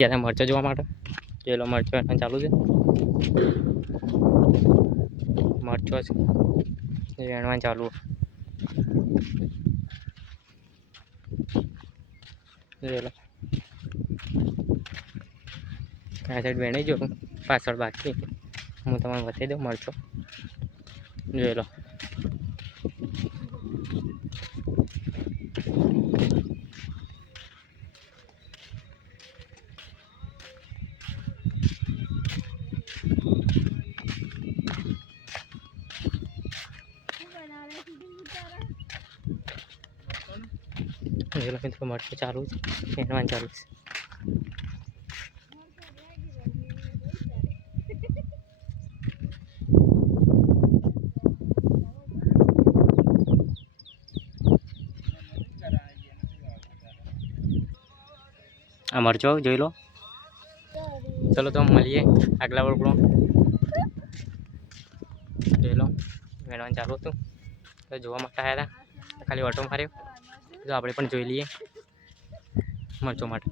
ત્યારે મરચો જોવા માટે પેલો મરચો એના ચાલુ છે મરચો છે વેણવા ચાલુ જોઈ આ સાઈડ વેણી જો પાછળ બાકી હું તમને બતાવી દઉં મરચો જોઈ લો મિત્રો મરચો ચાલુ છે વેણવા ચાલુ છે આ મરચો જોઈ લો ચલો તો મળીએ આગલા વર્ગમાં જોઈ લો વેણવાનું ચાલુ હતું તો જોવા માટે આવ્યા હતા ખાલી ઓટો માર્યો તો આપણે પણ જોઈ લઈએ મરચો માટે